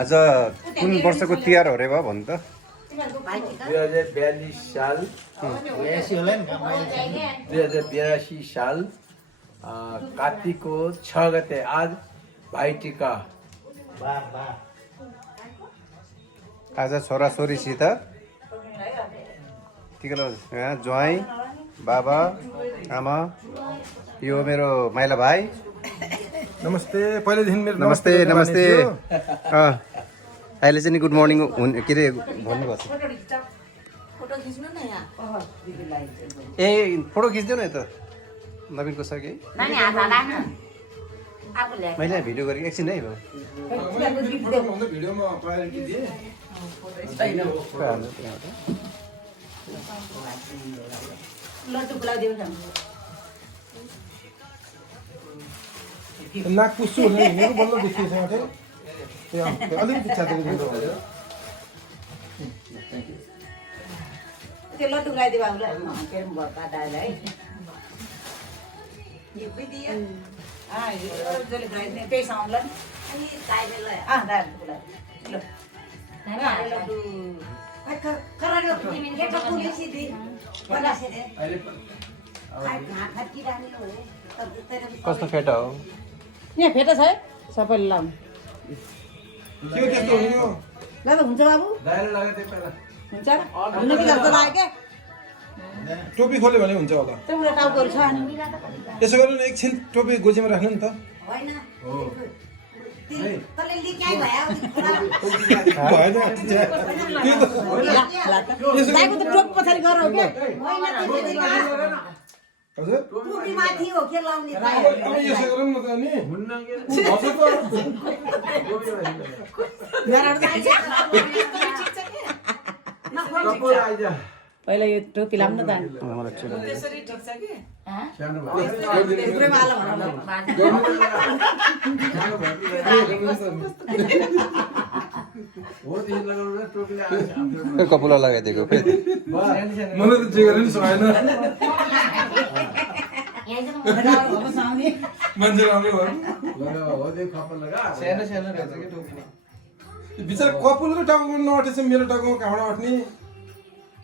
आज कुन वर्षको तिहार हो रे बा भन्नु त 2042 साल 2082 साल कार्तिकको 6 गते आज भाइटिका आज छोराछोरीसित टिका लगाउँछ ज्वाइँ बाबा आमा यो मेरो माइला भाइ नमस्ते पहिलेदेखि मेरो नमस्ते नमस्ते अहिले चाहिँ नि गुड मर्निङ के अरे भन्नुभएको छ ए फोटो खिचिदेऊ न यता नवीनको छ कि मैले भिडियो गरेको एकछिन है भिडियोमा प्रायोरिटी दिए नाक पुस्छु भने हिँडेको बल्ल देखिएछ माथि अलिकति छात्र त्यो लड्डु लगाइदियो बाबुलाई के भर्ता दाइले है यो बिदियो जले गाइने त्यही साउन्डलाई अनि दाइले ल दाइले ल लड्डु करायो तिमीले के टकुले सिधि बनासे दे अहिले खाटी रानी हो कस्तो फेटा हो यहाँ फेटा छ है सबैले लाउनु के त्यस्तो हुनु ल हुन्छ बाबु दाइले लगाथे पहिला हुन्छ हुन कि जस्तो लाग्यो के टोपी खोल्यो भने हुन्छ होला त्यो उडा टाउकोहरु छ अनि यसो गर्नु न एकछिन टोपी गोजीमा राख्नु नि त होइन तले लिकाइ भयो भएन दाइको त टोपी पछाडि गरौ के हजुर टोपी माथि हो के लाउने अब यसो गरौँ न त अनि हुन्न के हजुर कपाल आइजा पहिला यो टोपी लाउन त त्यसरी ठिक छ कि सानो भित्रमा आला भनौँ हो दिन लगाउनु न टोपीले आउँछ कपुला लगाइदिएको फेरि मलाई त जे गरे नि सकेन मान्छे राम्रो भयो लगा हो दे कपाल लगा सानो सानो रहेछ कि टोपी नै बिचारा कपाल र टाउकोमा नअटेछ मेरो टाउकोमा कहाँबाट अट्ने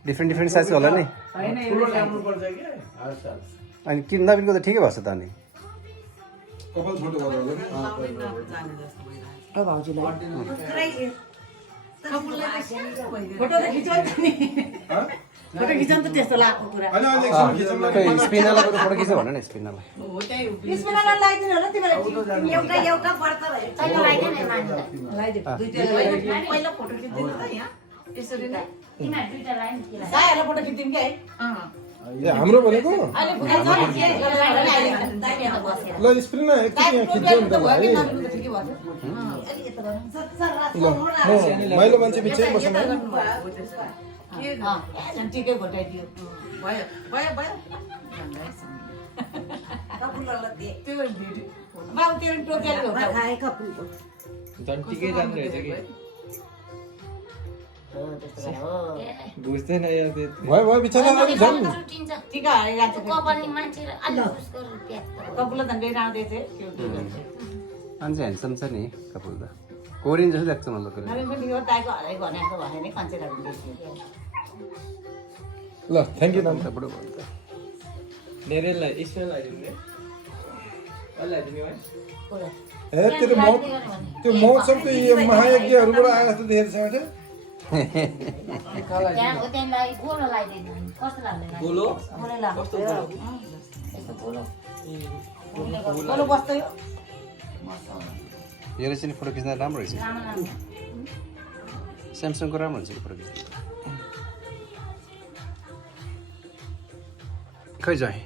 डिफ्रेन्ट डिफ्रेन्ट साइज होला नि ठुलो ल्याउनु पर्छ के हर साल अनि किन नवीनको त ठिकै भएको छ त अनि कपाल छोटो गरेर ओ भाउजूलाई फोटो त खिच्यो नि फोटो खिच्न त त्यस्तो लाग्यो पुरा होइन अहिले एकछिन खिचौँ न खै स्पिनरलाई गएर फोटो खिच्छ भन न स्पिनरलाई स्पिनरलाई लगाइदिनु होला तिमीलाई एउटा एउटा पर्छ भने छैन लगाइदिनु नि मान्छेलाई लगाइदिनु दुईटा पहिला फोटो खिच्दिनु त यहाँ यसरी नै तिमीहरू दुईटा लाइन के लाग्छ सायला फोटो खिच्दिनु के है ए हाम्रो भनेको अहिले फुकाइ छ नि के दाइले बसेर ल स्प्रिङ एकचोटि यहाँ खिच्दै नि त भाइ ल माइलो मान्छे बिचै बस्नु ठिकै भटाइदियो भयो भयो भयो त्यो भिडियो बाबु तेरो टोकेले हो खाए कपुलको झन्टिकै जानु रहेछ कि बुझ्दैन यार त्यो भयो भयो बिचरा अलि झन् छुट्टिन्छ टिका हालिरहेको छ कपालनी मान्छेले अलि उसको रुपियाँ कपुल झन्डै राउँदै थियो मान्छे ह्यान्डसम छ नि कपुल त कोरियन जस्तो लाग्छ मलाई त नवीन पनि यो टाइको हराइ भनेको भने नि कन्सेट हाल्नु ल थ्याङ्क यू नाम बुढो भयो त नेरेललाई स्मेल आइदिने अलि आइदिने है हे त्यो त्यो मौसम त यो महायज्ञहरूबाट आएको जस्तो देखेको छ मैले त्यहाँ हो त्यहाँलाई गोलो लगाइदिनु कस्तो लाग्दैन गोलो गोलो लाग्छ कस्तो यस्तो गोलो गोलो बस्दै हो यो चाहिँ फोटो खिच्न राम्रो रहेछ राम्रो राम्रो स्यामसङको राम्रो हुन्छ फोटो खिच्न खै जाए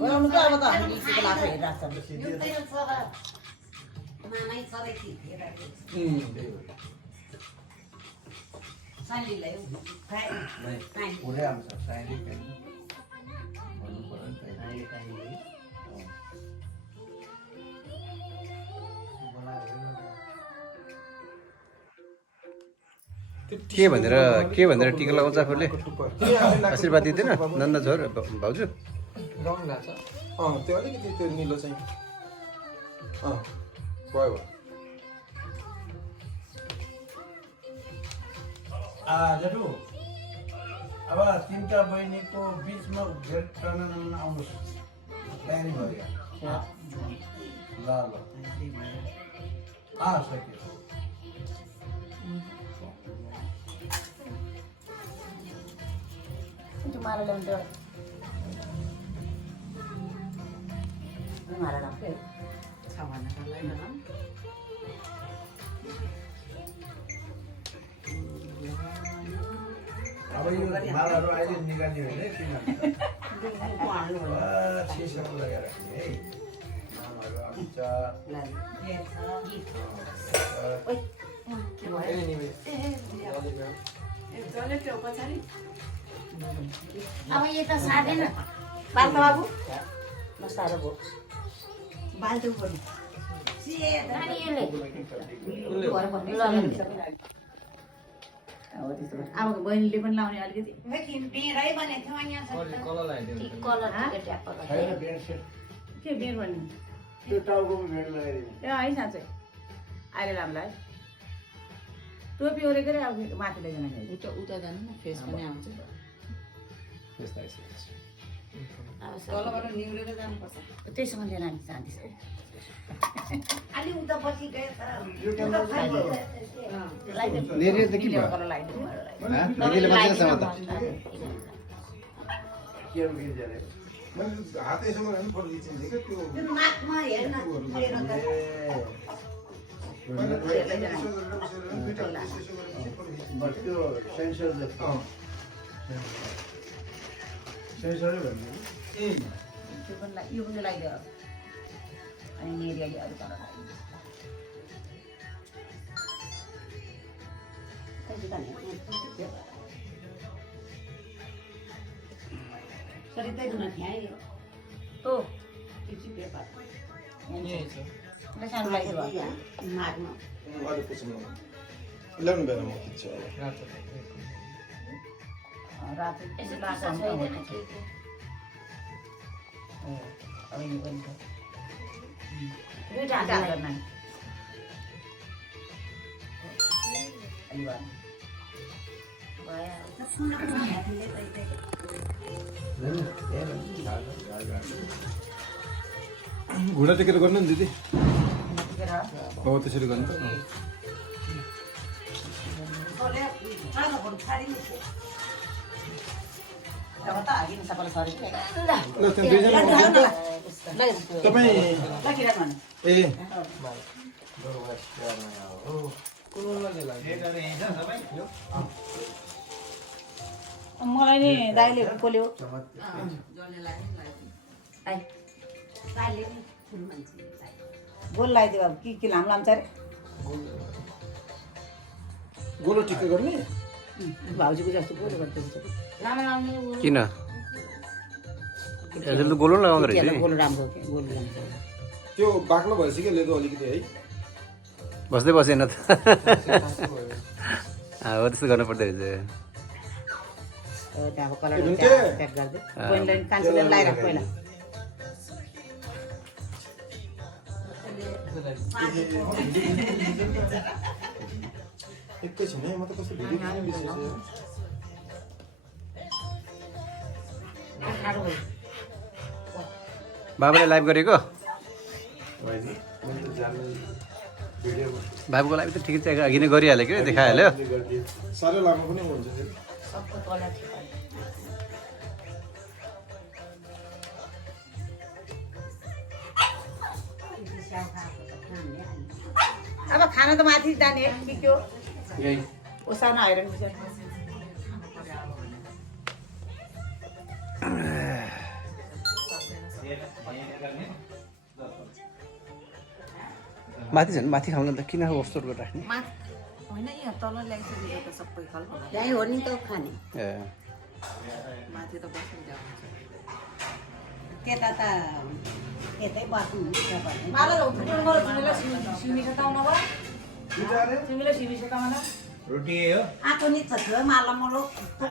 गराउनु त अब त हामी लिसीको लाखो हेरिरहेको छ मामै सबै खिचेर साइलीलाई पुरै आउँछ साइली पनि भन्नु पर्यो नि त के भनेर टिका लगाउँछ आफूले आशीर्वाद दिँदैन नन्दा छोर भाउजू रङ लाग्छ त्यो अलिकति त्यो निलो चाहिँ भयो दाजु अब तिनवटा बहिनीको बिचमा भेट गर्न आउनुहोस् तयारी भयो ल सक्यो माला ल्याउँछ माला ल्याउँछ अब यो मालाहरू अहिले निकाल्ने होइन है किन सिसहरू लगाएर राख्ने है मामाहरू आउँछ अब यो त सार्दैन बाल्टा बाबु नसारो भयो बाल्टो पनि नानी यसले आमाको बहिनीले पनि लाउने अलिकति कलर लगाइदिनु कलर ट्याप छैन बेड सेट के बेर भन्ने त्यो टाउकोमा बेड लगाइदिनु ए है साँच्चै अहिले लाम्ला है टोपी ओरेकै अब माथि लैजान उता जानु न फेस पनि आउँछ तलबाट निहुरेर जानुपर्छ त्यसमा लिएर हामी जाँदैछ अलि उता पछि गए नेरी त के भयो नेरीले बसेछ त के रुकिन्छ अरे मैले हात यसो गरेर पनि फोटो खिचिन्छ क्या त्यो नाकमा हेर्न त्यो सेन्सर जस्तो सेन्सरै भन्ने त्यो पनि यो पनि लगाइदियो अनि नेरी अलि अलिक तल सरितै गुना थिए ओ पेपर सानो लगाइदियो नाकमा अलिक पछि ल्याउनु बेला म खिच्छु अब रातो यसो लासा छैन अब यो पनि छ दुईटा डाक्टर हात नानी अलि भयो घुँडा टेकेर गर्नु नि दिदी टेकेर हो त्यसरी गर्नु त सबैलाई सरी ल त्यहाँ दुईजना उठ्नु त तपाईँ ए मलाई नि दाइले पोल्यो गोल लगाइदियो अब के लामो लाम्छ अरे गोलो टिका गर्ने भाउजूको जस्तो गोलो गर्छ किन यसले गोलो लगाउँदो रहेछ नि गोलो राम्रो हो गोलो राम्रो त्यो बाक्लो भइसक्यो लेदो अलिकति है बस्दै बसेन त हो त्यस्तो गर्नु पर्दो रहेछ त्यहाँ कलर प्याक गरिदियो पहिला कान्छीले लगाइराख पहिला एकैछिन है म त कस्तो भिडियो खिच्न बिर्सेछु बाबाले लाइभ गरेको बाबुको लाइभ त ठिकै छ अघि नै गरिहाल्यो कि देखाइहाल्यो साह्रै लामो पनि हुन्छ फेरि सबको कलर थियो अब खाना त माथि जाने कि के हो ओसानो आएर नि माथि झन् माथि खाउन त किन कस्तो राख्ने होइन यहाँ तल ल्याइसकेको त सबै खालको त्यहीँ हो नि त खाने ए माथि त बस्नु जान्छ त्यता त यतै बस्नु माला फुटबल मलाई तिमीलाई सिमी सताउन भयो तिमीलाई सिमी सताउन रोटी यही हो आँखो निच्छ माला मलो